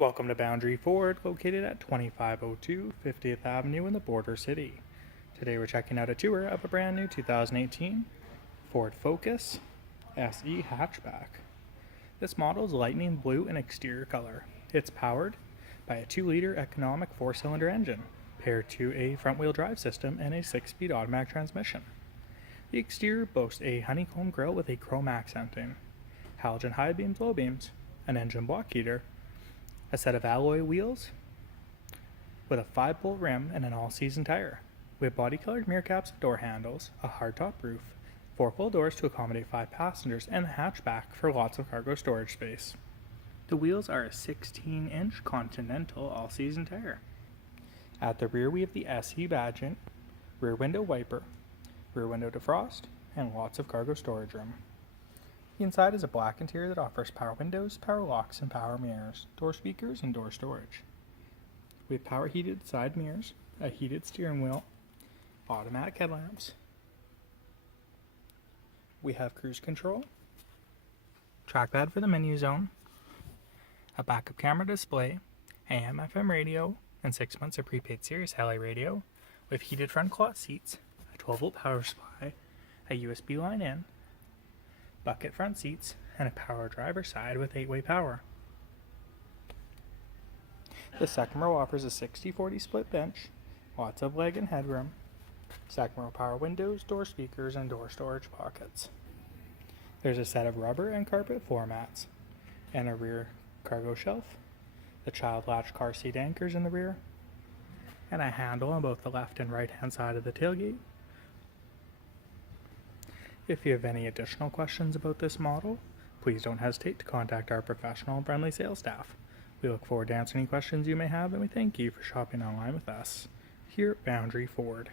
Welcome to Boundary Ford, located at 2502 50th Avenue in the Border City. Today we're checking out a tour of a brand new 2018 Ford Focus SE hatchback. This model is lightning blue in exterior color. It's powered by a 2-liter economic 4-cylinder engine, paired to a front-wheel drive system and a 6-speed automatic transmission. The exterior boasts a honeycomb grille with a chrome accenting, halogen high beams, low beams, an engine block heater, a set of alloy wheels with a 5-bolt rim and an all-season tire. We have body-colored mirror caps and door handles, a hardtop roof, 4 full doors to accommodate 5 passengers, and a hatchback for lots of cargo storage space. The wheels are a 16-inch Continental all-season tire. At the rear we have the SE badging, rear window wiper, rear window defrost, and lots of cargo storage room. The inside is a black interior that offers power windows, power locks, and power mirrors, door speakers, and door storage. We have power heated side mirrors, a heated steering wheel, automatic headlamps. We have cruise control, trackpad for the menu zone, a backup camera display, AM/FM radio, and 6 months of prepaid Sirius LA radio with heated front cloth seats, a 12-volt power supply, a USB line in, bucket front seats, and a power driver's side with 8-way power. The second row offers a 60-40 split bench, lots of leg and headroom, second row power windows, door speakers, and door storage pockets. There's a set of rubber and carpet floor mats, and a rear cargo shelf, the child latch car seat anchors in the rear, and a handle on both the left and right hand side of the tailgate. If you have any additional questions about this model, please don't hesitate to contact our professional and friendly sales staff. We look forward to answering any questions you may have, and we thank you for shopping online with us here at Boundary Ford.